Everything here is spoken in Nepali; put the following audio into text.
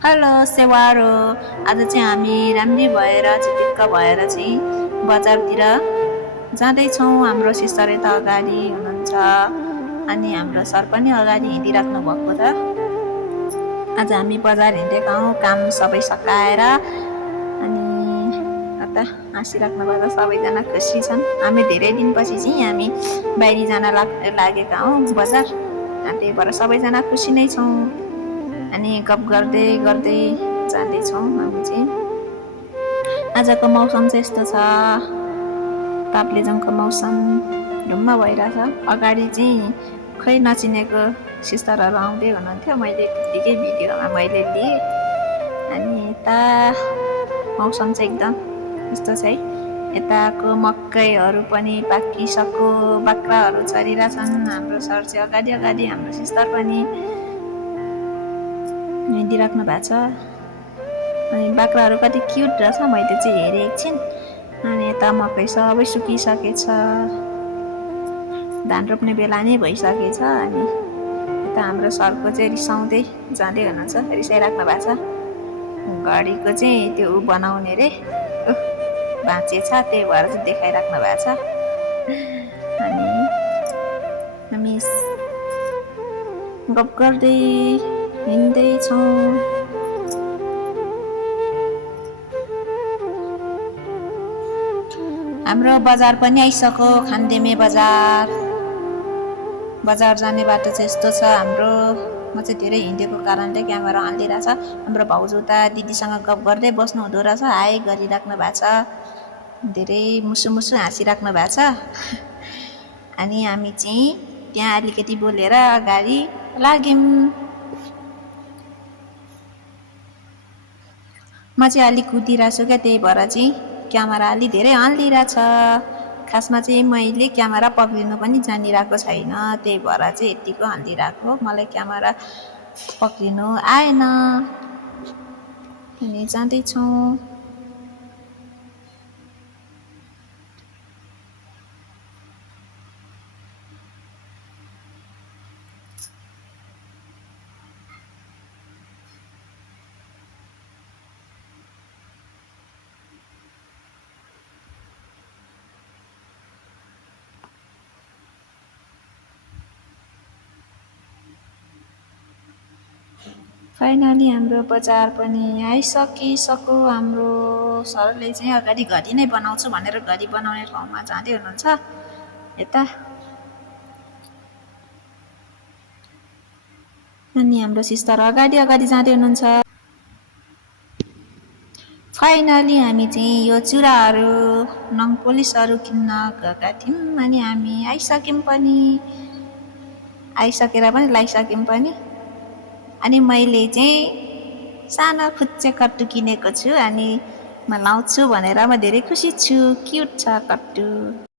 हेलो सेवारो। आज चाहिँ हामी राम्री भएर चिटिक्क भएर चाहिँ बजारतिर जाँदैछौँ। हाम्रो सिस्टर यता अगाडि हुनुहुन्छ अनि हाम्रो सर पनि अगाडि हिँडिराख्नु भएको छ। आज हामी बजार हिँडेका हौँ काम सबै सकाएर। अनि यता हाँसिराख्नु भएको छ, सबैजना खुसी छन्। हामी धेरै दिनपछि चाहिँ हामी बाहिर जान लागेका हौँ बजार, त्यही भएर सबैजना खुसी नै छौँ। अनि गफ गर्दै गर्दै जाँदैछौँ हामी चाहिँ। आजको मौसम चाहिँ यस्तो छ, ताप्लेजुङको मौसम ढुम्म भइरहेछ। अगाडि चाहिँ खै नचिनेको सिस्टरहरू आउँदै हुनुहुन्थ्यो, मैले त्यतिकै भिडियोमा मैले लिएँ। अनि यता मौसम चाहिँ एकदम यस्तो छ है। यताको मकैहरू पनि पाकिसक्यो, बाख्राहरू चरिरहेछन्। हाम्रो सर चाहिँ अगाडि अगाडि, हाम्रो सिस्टर पनि हिँडिराख्नु भएको छ। अनि बाख्राहरू कति क्युट रहेछ, मैले चाहिँ हेरेँ एकछिन। अनि यता मकै सबै सुकिसकेछ, धान रोप्ने बेला नै भइसकेछ। अनि यता हाम्रो सरको चाहिँ रिसाउँदै जाँदै हुनुहुन्छ, रिसाइराख्नु भएको छ। घडीको चाहिँ त्यो बनाउने रे भाँचिएछ, त्यही भएर चाहिँ देखाइराख्नु भएको छ। अनि हामी गफ गर्दै हिँड्दैछौँ। हाम्रो बजार पनि आइसक्यो, खानदेमे बजार। बजार जाने बाटो चाहिँ यस्तो छ हाम्रो। म चाहिँ धेरै हिँडेको कारणले क्यामेरा हालिरहेछ। हाम्रो भाउजू उता दिदीसँग गफ गर्दै बस्नु हुँदो रहेछ, हाई गरिराख्नु भएको छ, धेरै मुसु मुसु हाँसिराख्नु भएको छ। अनि हामी चाहिँ त्यहाँ अलिकति बोलेर अगाडि लाग्यौँ। म चाहिँ अलिक कुदिरहेको छु क्या, त्यही भएर चाहिँ क्यामेरा अलि धेरै हल्लिरहेछ। खासमा चाहिँ मैले क्यामेरा पक्रिनु पनि जानिरहेको छैन, त्यही भएर चाहिँ यतिको हल्लिरहेको। मलाई क्यामेरा पक्रिनु आएन। अनि जाँदैछौँ। फाइनली हाम्रो बजार पनि आइसकिसक्यो। हाम्रो सरले चाहिँ अगाडि घडी नै बनाउँछु भनेर घडी बनाउने ठाउँमा जाँदै हुनुहुन्छ यता। अनि हाम्रो सिस्टर अगाडि अगाडि जाँदै हुनुहुन्छ। फाइनली हामी चाहिँ यो चुराहरू, नङ पोलिसहरू किन्न गएका थियौँ। अनि हामी आइसक्यौँ पनि, आइसकेर पनि लगाइसक्यौँ पनि। अनि मैले चाहिँ सानो खुच्चे कट्टु किनेको छु, अनि म लाउँछु भनेर म धेरै खुसी छु। क्युट छ कट्टु।